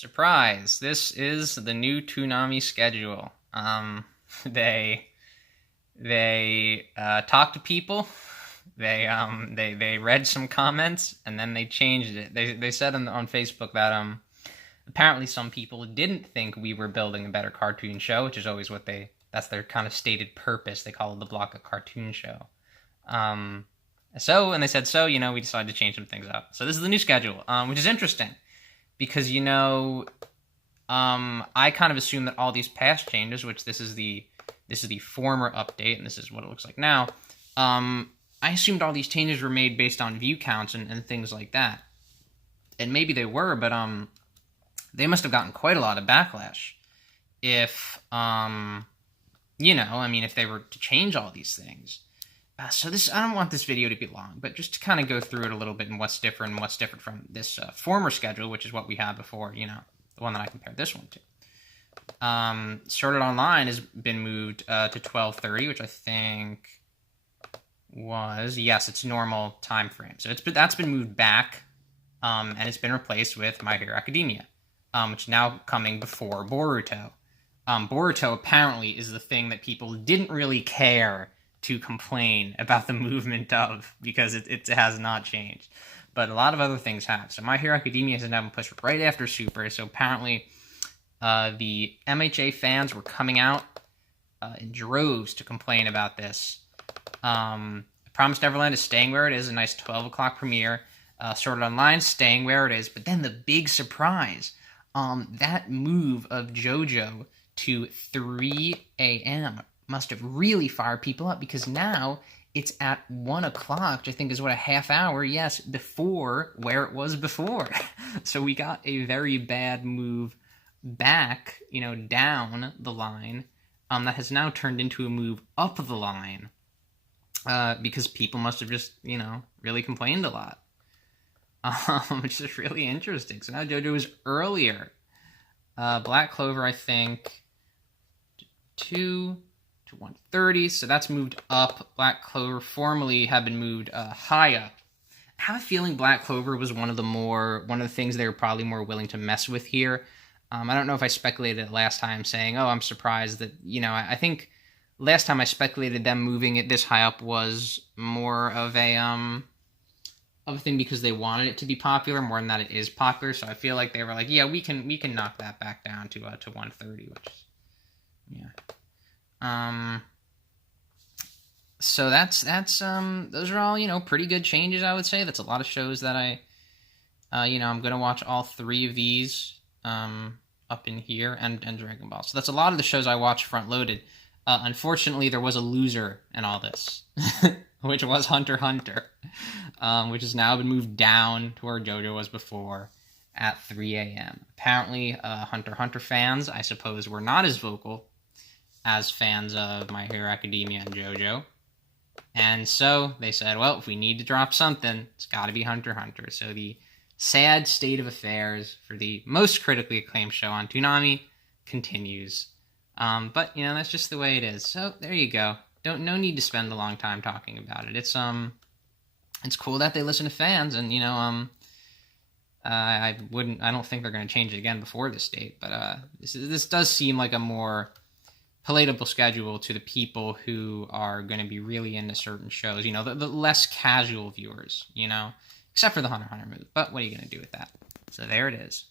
Surprise! This is the new Toonami schedule. They talked to people. They read some comments and then they changed it. They said on Facebook that apparently some people didn't think we were building a better cartoon show, which is always that's their kind of stated purpose. They call it the block a cartoon show. And they said so. We decided to change some things up. So this is the new schedule, which is interesting. Because, I kind of assume that all these past changes, which this is the former update, and this is what it looks like now, I assumed all these changes were made based on view counts and things like that. And maybe they were, but they must have gotten quite a lot of backlash if, if they were to change all these things. So I don't want this video to be long, but just to kind of go through it a little bit and what's different from this former schedule, which is what we had before, the one that I compared this one to. Sorted Online has been moved to 12:30, which I think was, yes, its normal time frame. So that's been moved back, and it's been replaced with My Hero Academia, which is now coming before Boruto. Boruto apparently is the thing that people didn't really care to complain about the movement of, because it has not changed. But a lot of other things have. So My Hero Academia has now been pushed right after Super, so apparently the MHA fans were coming out in droves to complain about this. Promised Neverland is staying where it is, a nice 12 o'clock premiere. Sorted Online staying where it is, but then the big surprise, that move of JoJo to 3 a.m. must have really fired people up, because now it's at 1 o'clock, which I think is a half hour, yes, before where it was before. So we got a very bad move back, down the line, that has now turned into a move up the line, because people must have just, really complained a lot, which is really interesting. So now JoJo is earlier. Black Clover, I think, 2 to 1:30, so that's moved up. Black Clover formerly had been moved high up. I have a feeling Black Clover was one of the things they were probably more willing to mess with here. I don't know if I speculated last time saying, oh, I'm surprised that, I think last time I speculated them moving it this high up was more of a thing because they wanted it to be popular more than that it is popular. So I feel like they were like, yeah, we can knock that back down to 1:30, which is, yeah. So that's those are all, pretty good changes, I would say. That's a lot of shows that I'm going to watch all 3 of these, up in here, and Dragon Ball. So that's a lot of the shows I watch front-loaded. Unfortunately, there was a loser in all this, which was Hunter x Hunter, which has now been moved down to where JoJo was before at 3 a.m. Apparently, Hunter x Hunter fans, I suppose, were not as vocal as fans of My Hero Academia and JoJo. And so they said, well, if we need to drop something, it's got to be Hunter x Hunter. So the sad state of affairs for the most critically acclaimed show on Toonami continues. But, that's just the way it is. So there you go. No need to spend a long time talking about it. It's cool that they listen to fans, and, I don't think they're going to change it again before this date, but this does seem like a more palatable schedule to the people who are going to be really into certain shows, the less casual viewers, except for the Hunter x Hunter movie. But what are you going to do with that? So there it is.